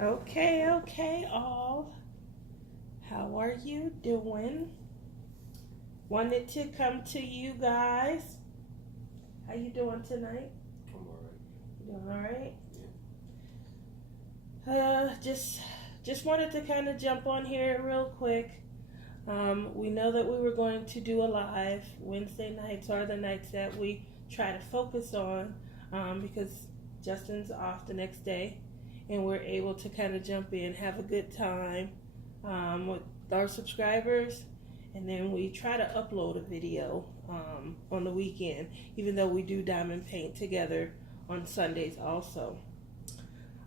Okay, all. How are you doing? Wanted to come to you guys. How you doing tonight? I'm alright. You doing all right? Yeah. Just wanted to kind of jump on here real quick. We know that we were going to do a live. Wednesday nights are the nights that we try to focus on, because Justin's off the next day, and we're able to kind of jump in, have a good time with our subscribers, and then we try to upload a video on the weekend, even though we do diamond paint together on Sundays also.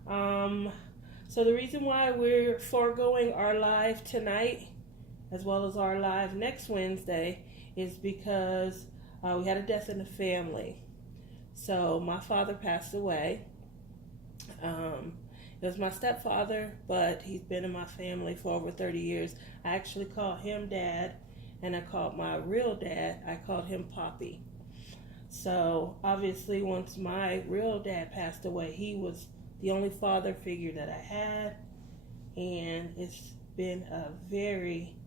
So the reason why we're foregoing our live tonight, as well as our live next Wednesday, is because we had a death in the family. So my father passed away. It was my stepfather, but he's been in my family for over 30 years. I actually called him Dad, and I called my real dad, I called him Poppy. So obviously once my real dad passed away, he was the only father figure that I had, and it's been a very,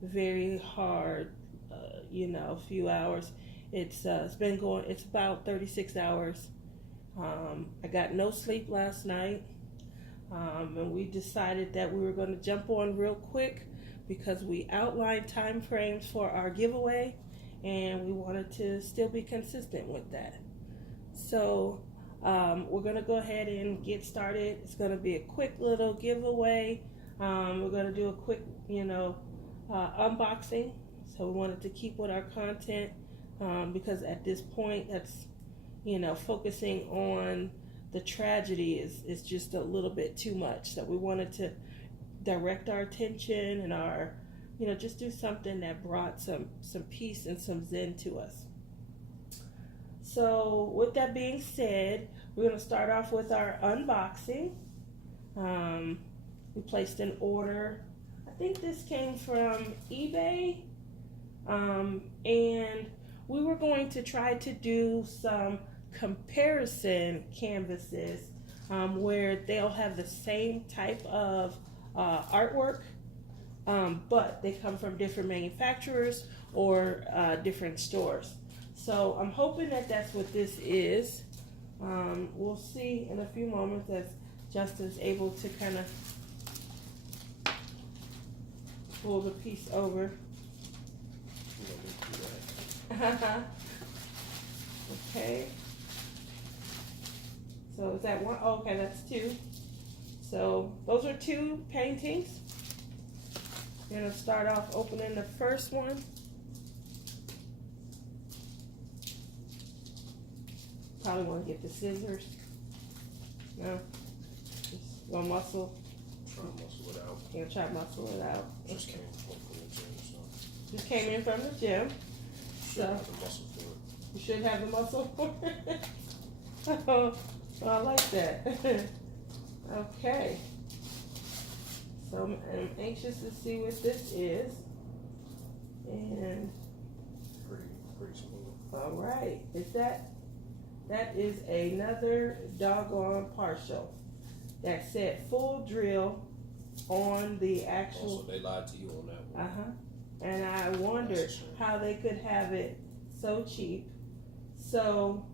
very hard, few hours. It's about 36 hours. I got no sleep last night, and we decided that we were going to jump on real quick because we outlined time frames for our giveaway, and we wanted to still be consistent with that. So we're going to go ahead and get started. It's going to be a quick little giveaway. We're going to do a quick, unboxing. So we wanted to keep with our content because at this point, that's, focusing on the tragedy is just a little bit too much. So we wanted to direct our attention and our, just do something that brought some peace and some zen to us. So with that being said, we're going to start off with our unboxing. We placed an order. I think this came from eBay. And we were going to try to do some comparison canvases where they'll have the same type of artwork, but they come from different manufacturers or different stores. So I'm hoping that that's what this is. We'll see in a few moments as Justin's able to kind of pull the piece over. Okay. So is that one? Oh, okay, that's two. So those are two paintings. We're gonna start off opening the first one. Probably want to get the scissors. No, just one muscle. Try to muscle it out. You're gonna try to muscle it out. Just came from the gym, so. Just came in from the gym. Should have the muscle for it. You should have the muscle for it. Oh, I like that. Okay. So I'm anxious to see what this is. And Pretty smooth. all right, that is another doggone partial that said full drill on the actual. Also, they lied to you on that one. And I wondered how they could have it so cheap. So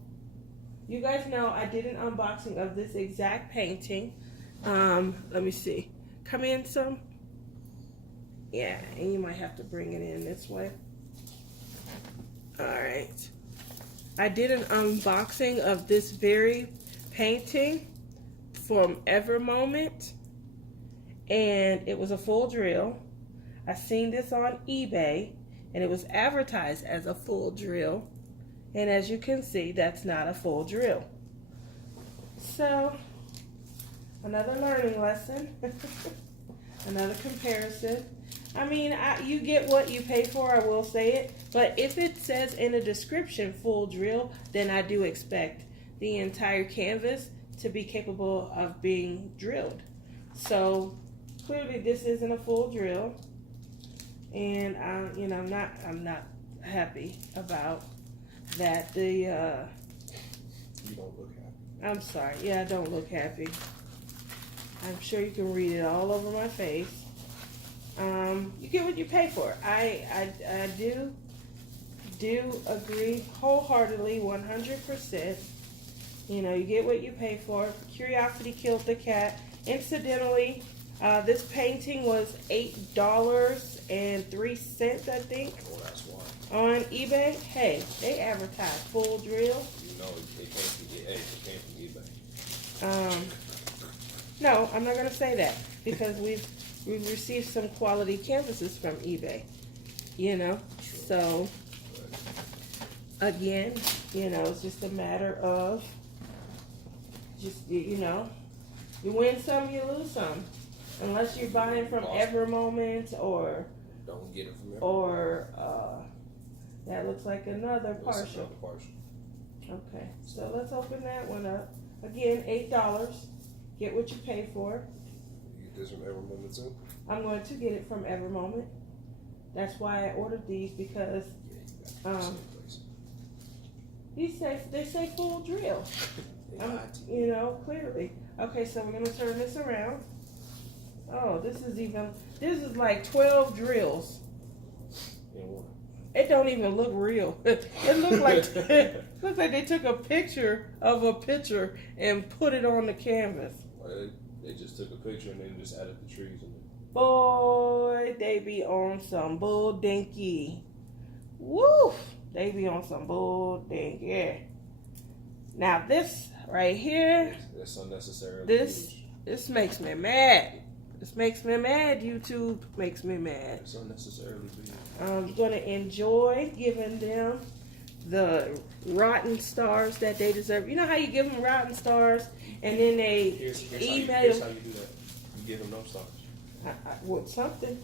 you guys know I did an unboxing of this exact painting. Let me see. Come in some. Yeah, and you might have to bring it in this way. All right. I did an unboxing of this very painting from Ever Moment, and it was a full drill. I seen this on eBay, and it was advertised as a full drill. And as you can see, that's not a full drill. So, another learning lesson, another comparison. I mean, you get what you pay for, I will say it. But if it says in the description full drill, then I do expect the entire canvas to be capable of being drilled. So, clearly this isn't a full drill. And I'm not happy about that. You don't look happy. I'm sorry. Yeah, I don't look happy. I'm sure you can read it all over my face. You get what you pay for. I do agree wholeheartedly, 100%. You know, you get what you pay for. Curiosity killed the cat. Incidentally, this painting was $8.03, I think, Oh, that's why. on eBay. Hey, they advertise full drill. You know, it came from eBay. No, I'm not gonna say that because we've received some quality canvases from eBay. You know, so again, you know, it's just a matter of you know, you win some, you lose some. Unless you're buying from Evermoment or Don't get it from everywhere. or that looks like another It's partial. another partial. Okay, so let's open that one up. Again, $8. Get what you pay for. You get this from every moment too? I'm going to get it from Evermoment. That's why I ordered these because Yeah, you got it from the same place. they say full drill. They lied to you. You know, clearly. Okay, so we're gonna turn this around. Oh, this is like 12 drills. In one. It don't even look real. It looks like they took a picture of a picture and put it on the canvas. Well, they just took a picture and then just added the trees in it. Boy, they be on some bull dinky. Woo! They be on some bull dinky. Now this right here, That's unnecessary. this makes me mad. This makes me mad. YouTube makes me mad. It's unnecessarily big. I'm gonna enjoy giving them the rotten stars that they deserve. You know how you give them rotten stars and then they Here's how you email do that. You give them no stars. with something.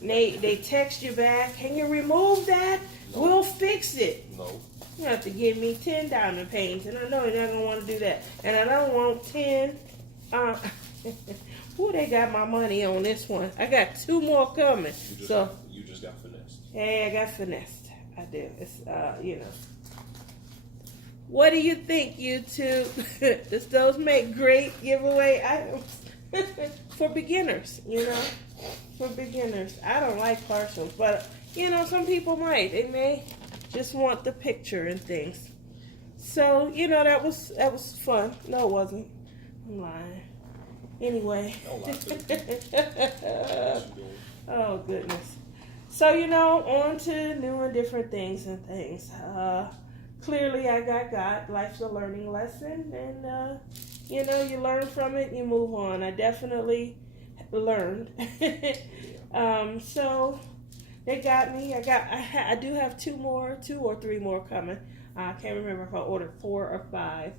They text you back. Can you remove that? No. We'll fix it. No. You have to give me 10 diamond paints, and I know you're not gonna want to do that. And I don't want 10. Who they got my money on this one? I got 2 more coming. You just got finessed. Hey, I got finessed. I do. It's you know. What do you think, YouTube? Does those make great giveaway items for beginners? You know, for beginners. I don't like partials, but you know, some people might. They may just want the picture and things. So you know, that was fun. No, it wasn't. I'm lying. Anyway. Don't lie to the people. What you doing? Oh goodness. So you know, on to new and different things and things. Clearly, I got life's a learning lesson, and you know, you learn from it, you move on. I definitely learned. So they got me. I do have 2 or 3 more coming. I can't remember if I ordered 4 or 5.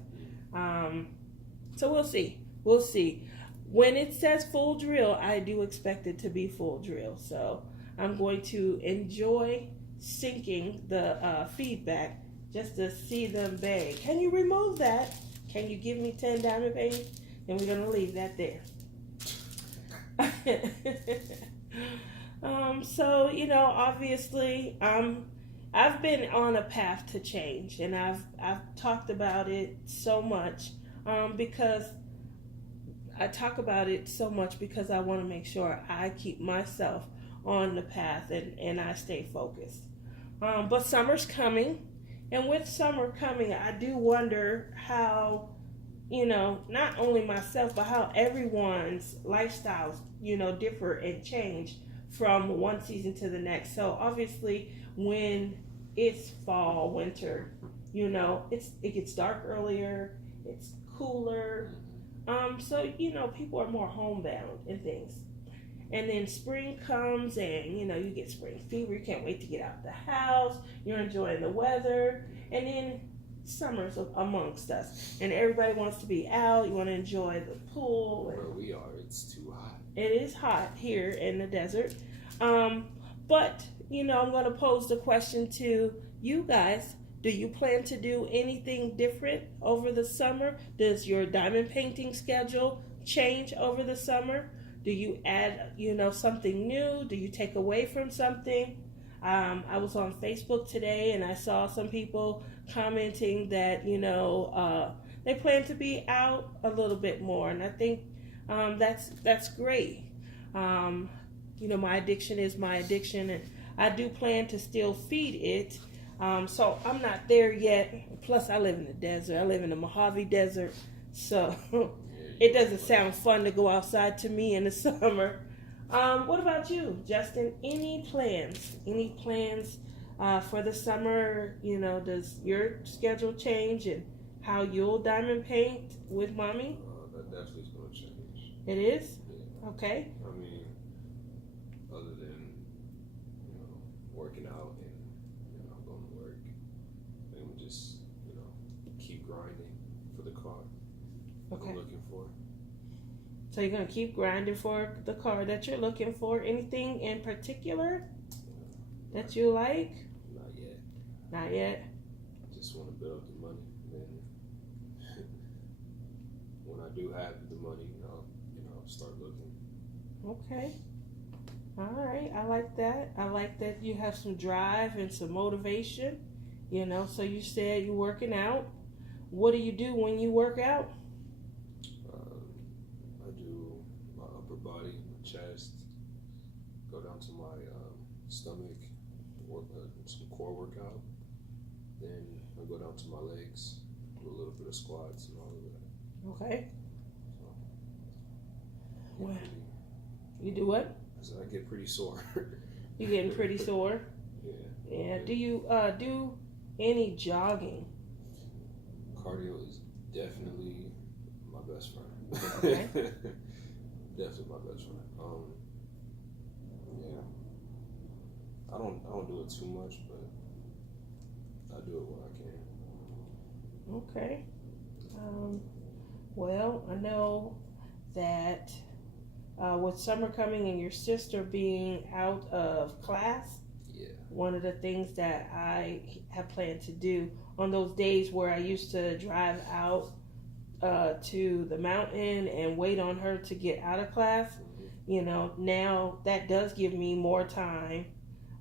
So we'll see. We'll see. When it says full drill, I do expect it to be full drill. So I'm going to enjoy syncing the feedback just to see them beg. Can you remove that? Can you give me 10 diamond paints? And we're going to leave that there. So, you know, obviously, I've been on a path to change, and I've talked about it so much because I talk about it so much because I want to make sure I keep myself on the path and I stay focused. But summer's coming, and with summer coming, I do wonder how, you know, not only myself, but how everyone's lifestyles, you know, differ and change from one season to the next. So obviously, when it's fall, winter, you know, it gets dark earlier, it's cooler. So, you know, people are more homebound and things. And then spring comes and, you know, you get spring fever. You can't wait to get out of the house. You're enjoying the weather. And then summer's amongst us. And everybody wants to be out. You want to enjoy the pool. Where we are, it's too hot. It is hot here in the desert. But, you know, I'm going to pose the question to you guys. Do you plan to do anything different over the summer? Does your diamond painting schedule change over the summer? Do you add, you know, something new? Do you take away from something? I was on Facebook today and I saw some people commenting that, you know, they plan to be out a little bit more. And I think That's great. My addiction is my addiction, and I do plan to still feed it. So I'm not there yet. Plus, I live in the desert. I live in the Mojave Desert, so it doesn't sound fun to go outside to me in the summer. What about you, Justin? Any plans? Any plans for the summer? Does your schedule change and how you'll diamond paint with mommy? That definitely is going to change. It is? Yeah. Okay. I mean, other than, working out and, going to work, I think we just, keep grinding for the car that I'm looking for. So you're going to keep grinding for the car that you're looking for. Anything in particular that you like? Not yet. Not yet? Just want to build up the money. Then when I do have the money, I'll start looking. Okay. All right. I like that. I like that you have some drive and some motivation. So you said you're working out. What do you do when you work out? I do my upper body, my chest, go down to my stomach, work some core workout. Then I go down to my legs, do a little bit of squats and all of that. Okay. So, Well, you do what? So I get pretty sore. You're getting pretty sore? Yeah. Yeah. Do you do any jogging? Cardio is definitely my best friend. Okay. Definitely my best friend. Yeah. I don't do it too much, but I do it when I can. Okay. Well, I know that with summer coming and your sister being out of class, Yeah. one of the things that I have planned to do on those days where I used to drive out to the mountain and wait on her to get out of class, now that does give me more time.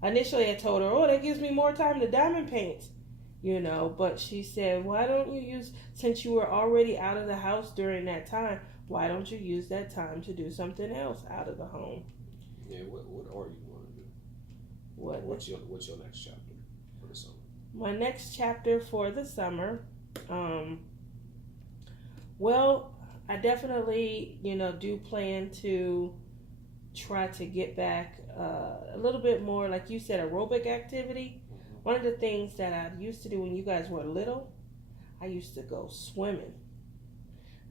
Initially, I told her, that gives me more time to diamond paint, but she said, why don't you since you were already out of the house during that time, why don't you use that time to do something else out of the home? Yeah, what are you going to do? What's your next chapter for the summer? My next chapter for the summer, well, I definitely, do plan to try to get back a little bit more, like you said, aerobic activity. Mm-hmm. One of the things that I used to do when you guys were little, I used to go swimming.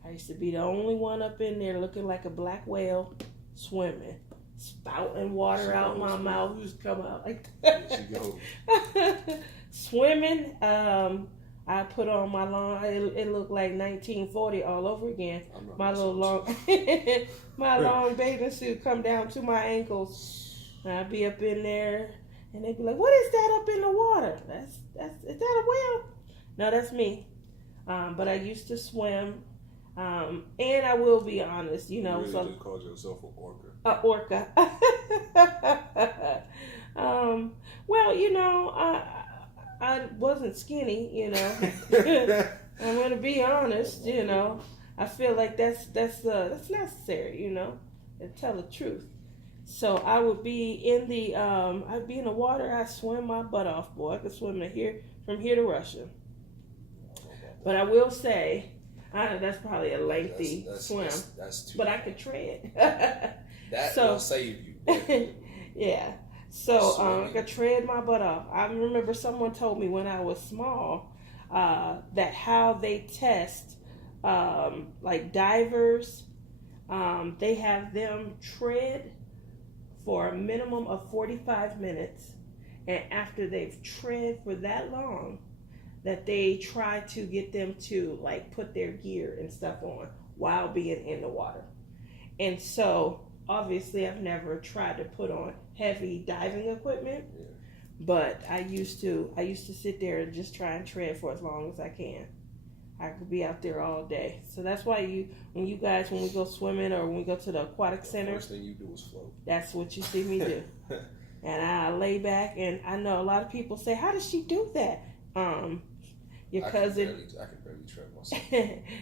I used to be the only one up in there looking like a black whale swimming, spouting water out my mouth. Just come out like that. Swimming. I put on my long. It looked like 1940 all over again. My little long, my long bathing suit come down to my ankles. And I'd be up in there, and they'd be like, "What is that up in the water? Is that a whale?" No, that's me. But I used to swim. And I will be honest, You really just called yourself an orca. Orca. Well, I wasn't skinny, I'm gonna be honest, I feel like that's necessary, to tell the truth. So I would be in the water. I swim my butt off, boy. I could swim from here to Russia. But I will say, that's probably a lengthy swim. That's too. But I could tread. That will save you. Yeah. So I could tread my butt off. I remember someone told me when I was small that how they test like divers, they have them tread for a minimum of 45 minutes, and after they've tread for that long, that they try to get them to like put their gear and stuff on while being in the water. And so obviously I've never tried to put on heavy diving equipment, but I used to sit there and just try and tread for as long as I can. I could be out there all day. So that's why when we go swimming or when we go to the aquatic center, the first thing you do is float. That's what you see me do. And I lay back, and I know a lot of people say, how does she do that? Your cousin, I can barely tread myself.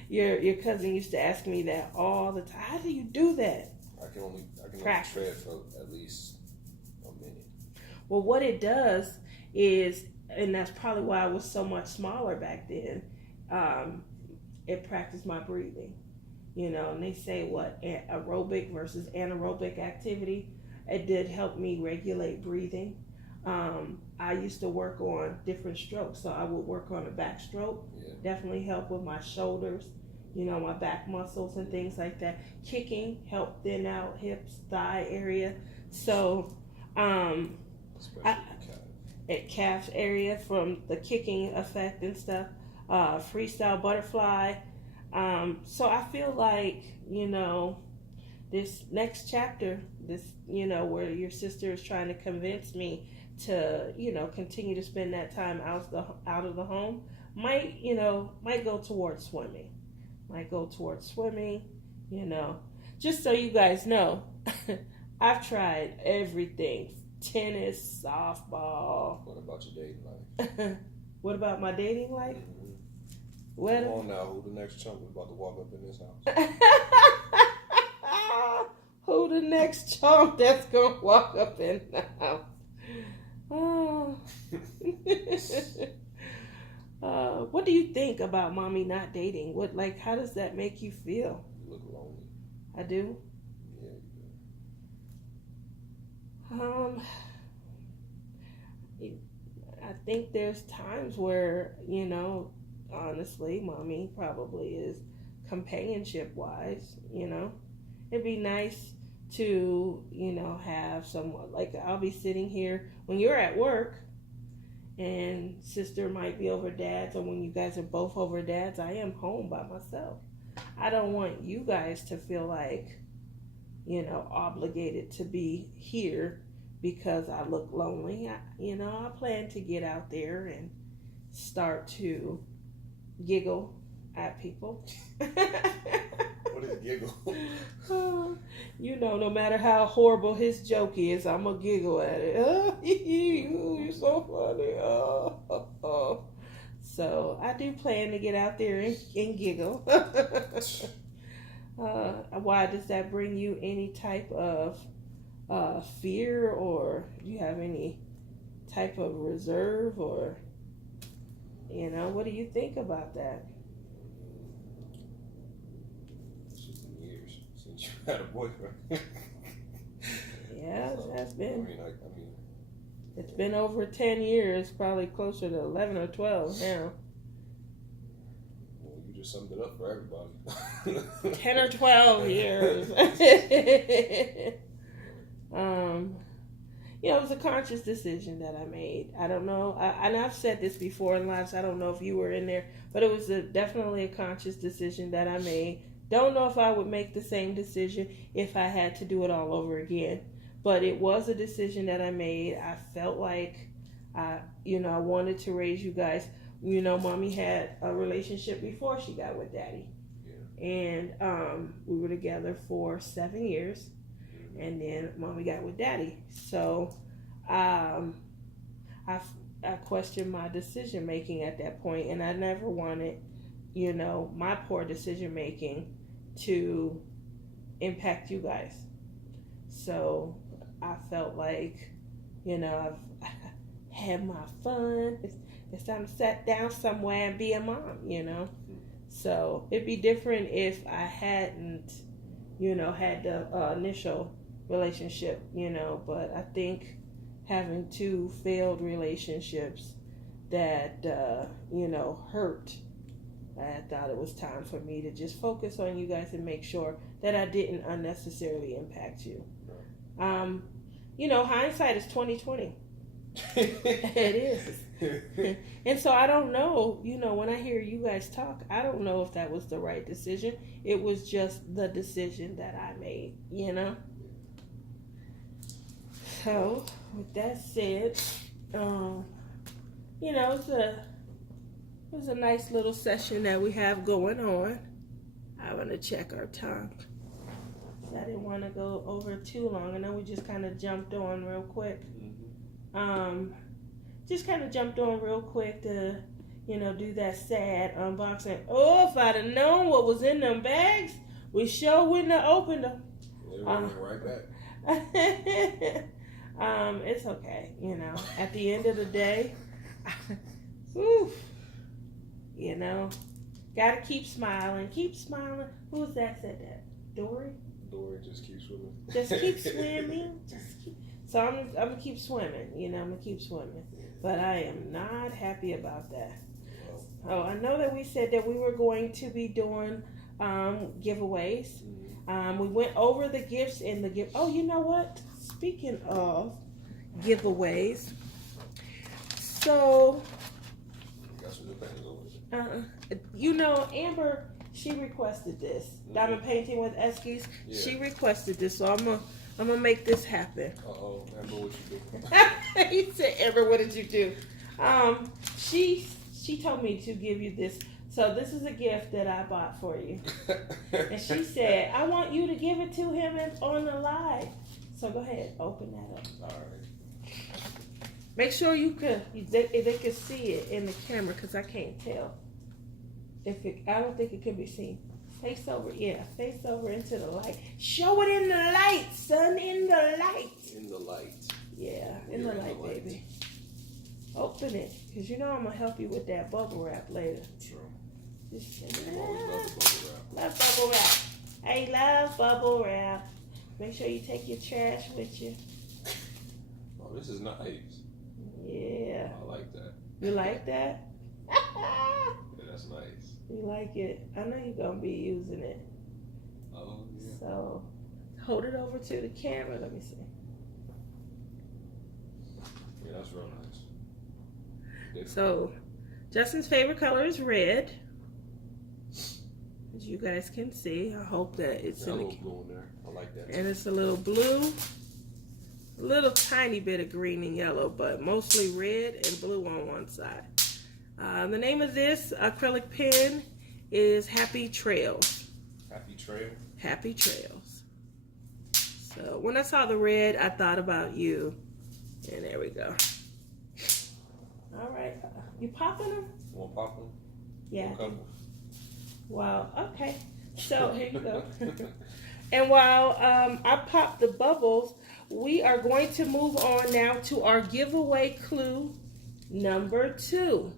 your cousin used to ask me that all the time. How do you do that? I can only Practice. tread for at least a minute. Well, what it does is, and that's probably why I was so much smaller back then. It practiced my breathing. You know, and they say what aerobic versus anaerobic activity. It did help me regulate breathing. I used to work on different strokes, so I would work on a backstroke. Yeah. Definitely help with my shoulders, you know, my back muscles and things like that. Kicking helped thin out hips, thigh area. So, Especially at calf area from the kicking effect and stuff. Freestyle butterfly. So I feel like, you know, this next chapter, this, you know, where your sister is trying to convince me to, you know, continue to spend that time out of the home might go towards swimming. You know. Just so you guys know, I've tried everything. Tennis, softball. What about your dating life? What about my dating life? Mm-hmm. Well, Come on now, who the next chump is about to walk up in this house? Who the next chump that's gonna walk up in the house? Oh. What do you think about mommy not dating? How does that make you feel? You look lonely. I do. Yeah, you do. I think there's times where, you know, honestly, mommy probably is companionship wise, you know. It'd be nice to, you know, have someone, like I'll be sitting here when you're at work and sister might be over dad's, or when you guys are both over dad's, I am home by myself. I don't want you guys to feel like, you know, obligated to be here because I look lonely. I plan to get out there and start to giggle at people. What is giggle? You know, no matter how horrible his joke is, I'm going to giggle at it. You're so funny. So I do plan to get out there and giggle. Why does that bring you any type of fear, or do you have any type of reserve, or, you know, what do you think about that? It's been years since you had a boyfriend. Yeah, So, that's been. I mean, It's been over 10 years, probably closer to 11 or 12 now. well, you just summed it up for everybody. 10 or 12 years. You know, it was a conscious decision that I made. I don't know, and I've said this before in lives, I don't know if you were in there, but it was definitely a conscious decision that I made. Don't know if I would make the same decision if I had to do it all over again, but it was a decision that I made. I felt like I wanted to raise you guys. You know, mommy had a relationship before she got with daddy. Yeah. And we were together for 7 years. And then mommy got with daddy. So I questioned my decision making at that point, and I never wanted, you know, my poor decision making to impact you guys. So I felt like, you know, I've had my fun. It's time to sit down somewhere and be a mom, you know. So it'd be different if I hadn't, you know, had the initial relationship, you know. But I think having 2 failed relationships that, you know, hurt, I thought it was time for me to just focus on you guys and make sure that I didn't unnecessarily impact you. You know, hindsight is 20/20. It is. And so I don't know, you know, when I hear you guys talk, I don't know if that was the right decision. It was just the decision that I made, you know. So with that said, you know, it was a nice little session that we have going on. I want to check our time. I didn't want to go over too long. I know we just kind of jumped on real quick. Just kind of jumped on real quick to, do that sad unboxing. Oh, if I'd have known what was in them bags, we sure wouldn't have opened them. They went right back. It's okay, At the end of the day, whew, gotta keep smiling. Keep smiling. Who was that said that? Dory? Dory just keeps swimming. Just keep swimming. So I'm gonna keep swimming. I'm gonna keep swimming. But I am not happy about that. Oh, I know that we said that we were going to be doing giveaways. We went over the gifts in the gift. Oh, you know what? Speaking of giveaways, so got some new paintings over Amber, she requested this diamond painting with Eskies. Yeah. She requested this, so I'm gonna make this happen. Amber, what you do? He said, Amber, what did you do? She told me to give you this. So this is a gift that I bought for you. And she said, I want you to give it to him on the live. So go ahead, open that up. All right. Make sure they can see it in the camera, because I can't tell. I don't think it can be seen. Face over into the light. Show it in the light, son, in the light. In the light. Yeah, in the light, baby. Open it, because I'm going to help you with that bubble wrap later. True. Just always love the bubble wrap. Love bubble wrap. I love bubble wrap. Make sure you take your trash with you. Oh, this is nice. Yeah. I like that. You like that? Yeah, that's nice. You like it? I know you're going to be using it. Oh, yeah. So, hold it over to the camera. Let me see. Yeah, that's real nice. Different. So, Justin's favorite color is red. As you guys can see, I hope that it's in the blue in there. I like that. And it's a little blue, a little tiny bit of green and yellow, but mostly red and blue on one side. The name of this acrylic pen is Happy Trails. Happy Trail? Happy Trails. So when I saw the red, I thought about you. And there we go. All right. You popping them? You want to pop them? Yeah. Couple. Wow. Okay. So here you go. And while I pop the bubbles, we are going to move on now to our giveaway clue number 2.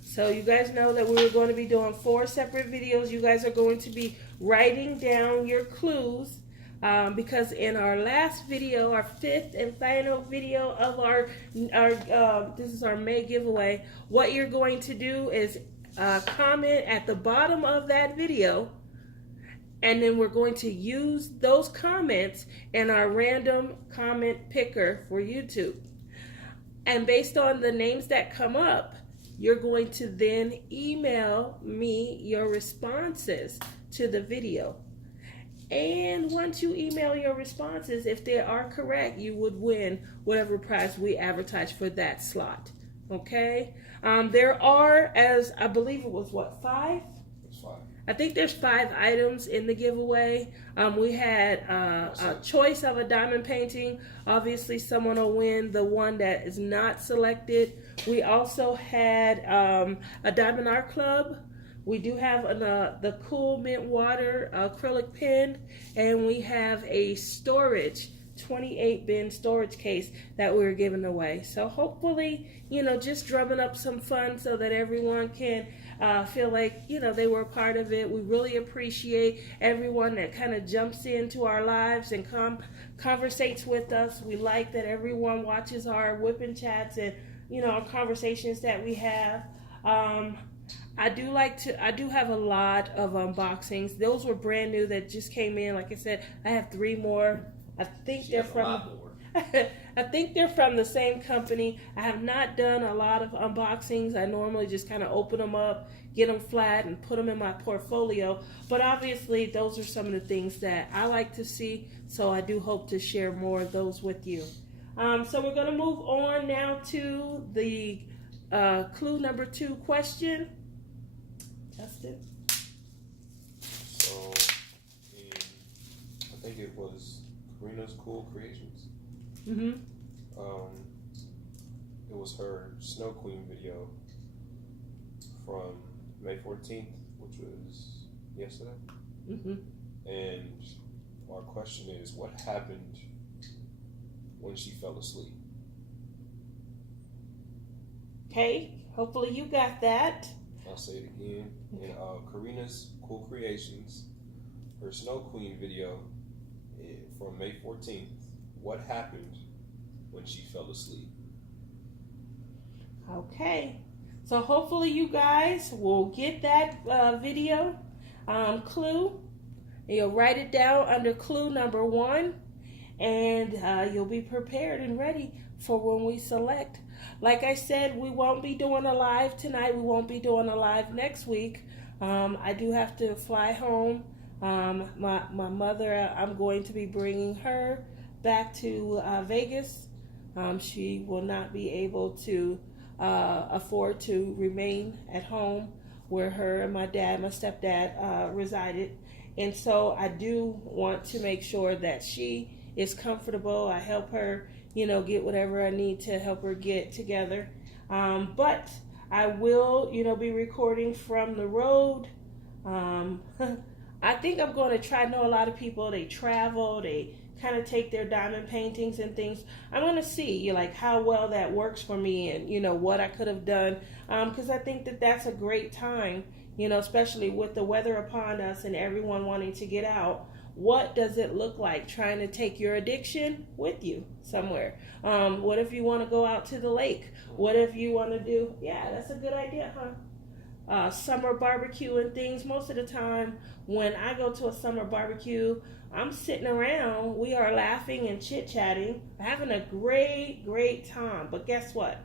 So you guys know that we were going to be doing 4 separate videos. You guys are going to be writing down your clues because in our last video, our 5th and final video of our this is our May giveaway, what you're going to do is comment at the bottom of that video, and then we're going to use those comments in our random comment picker for YouTube. And based on the names that come up, you're going to then email me your responses to the video. And once you email your responses, if they are correct, you would win whatever prize we advertise for that slot. Okay? There are, as I believe it was, 5? It's 5. I think there's 5 items in the giveaway. We had a choice of a diamond painting. Obviously, someone will win the one that is not selected. We also had a Diamond Art Club. We do have the Cool Mint Water acrylic pen, and we have a storage 28-bin storage case that we were giving away. So hopefully, just drumming up some fun so that everyone can feel like, they were a part of it. We really appreciate everyone that kind of jumps into our lives and conversates with us. We like that everyone watches our whipping chats and, our conversations that we have. I do have a lot of unboxings. Those were brand new that just came in. Like I said, I have 3 more. I think they're from the same company. I have not done a lot of unboxings. I normally just kind of open them up, get them flat, and put them in my portfolio. But obviously, those are some of the things that I like to see. So I do hope to share more of those with you. So we're going to move on now to the clue number 2 question. Justin? So, I think it was Karina's Cool Creations. Mm-hmm. It was her Snow Queen video. from May 14th, which was yesterday. Mm-hmm. And our question is, what happened when she fell asleep? Okay, hopefully you got that. I'll say it again. In Karina's Cool Creations, her Snow Queen video from May 14th, what happened when she fell asleep? Okay, so hopefully you guys will get that video clue. You'll write it down under clue number 1, and you'll be prepared and ready for when we select. Like I said, we won't be doing a live tonight. We won't be doing a live next week. I do have to fly home. My mother, I'm going to be bringing her back to Vegas. She will not be able to afford to remain at home where her and my stepdad resided. And so I do want to make sure that she is comfortable. I help her, get whatever I need to help her get together. But I will, be recording from the road. I think I'm going to try. I know a lot of people, they travel, they kind of take their diamond paintings and things. I'm going to see how well that works for me and, what I could have done. Because I think that that's a great time, especially with the weather upon us and everyone wanting to get out. What does it look like trying to take your addiction with you somewhere? What if you want to go out to the lake? What if you want to do, that's a good idea, huh? Summer barbecue and things. Most of the time when I go to a summer barbecue, I'm sitting around, we are laughing and chit-chatting, having a great time. But guess what?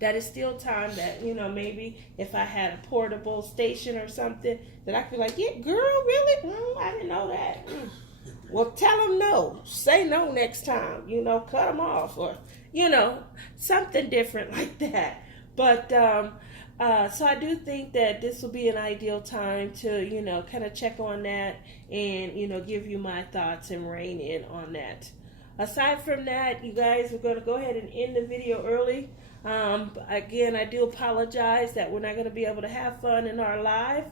That is still time that, maybe if I had a portable station or something, that I could be like, yeah, girl, really? I didn't know that. Well, tell them no. Say no next time. Cut them off or, something different like that. But so I do think that this will be an ideal time to, kind of check on that and, give you my thoughts and rein in on that. Aside from that, you guys, we're going to go ahead and end the video early. Again, I do apologize that we're not going to be able to have fun in our live.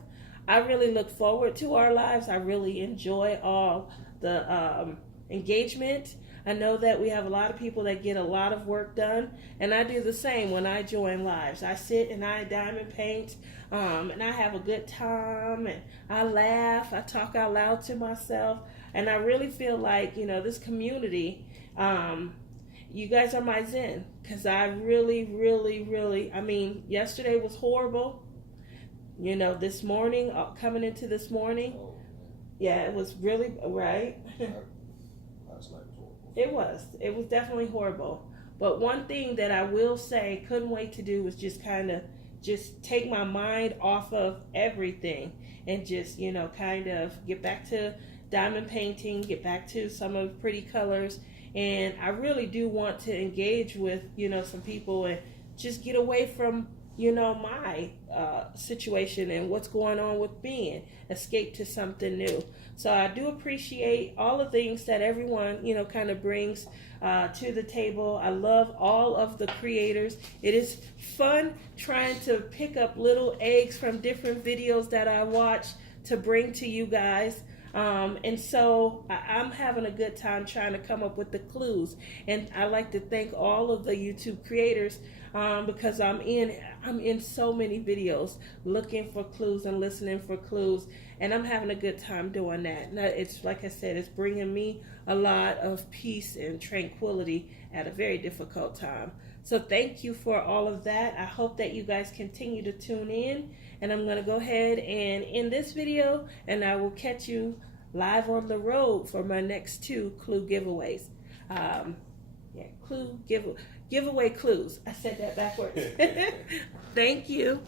I really look forward to our lives. I really enjoy all the engagement. I know that we have a lot of people that get a lot of work done, and I do the same when I join lives. I sit and I diamond paint, and I have a good time, and I laugh, I talk out loud to myself, and I really feel like, this community, you guys are my zen, because I really, I mean, yesterday was horrible. This morning, coming into this morning, it was really, right? Last night was horrible. It was definitely horrible. But one thing that I will say, couldn't wait to do was just take my mind off of everything and just, kind of get back to diamond painting, get back to some of the pretty colors. And I really do want to engage with, some people and just get away from, my situation and what's going on with me and escape to something new. So I do appreciate all the things that everyone, kind of brings to the table. I love all of the creators. It is fun trying to pick up little eggs from different videos that I watch to bring to you guys. And so I'm having a good time trying to come up with the clues. And I like to thank all of the YouTube creators because I'm in so many videos looking for clues and listening for clues. And I'm having a good time doing that. Now, it's like I said, it's bringing me a lot of peace and tranquility at a very difficult time. So thank you for all of that. I hope that you guys continue to tune in. And I'm going to go ahead and end this video, and I will catch you live on the road for my next 2 clue giveaways. Giveaway clues. I said that backwards. Thank you.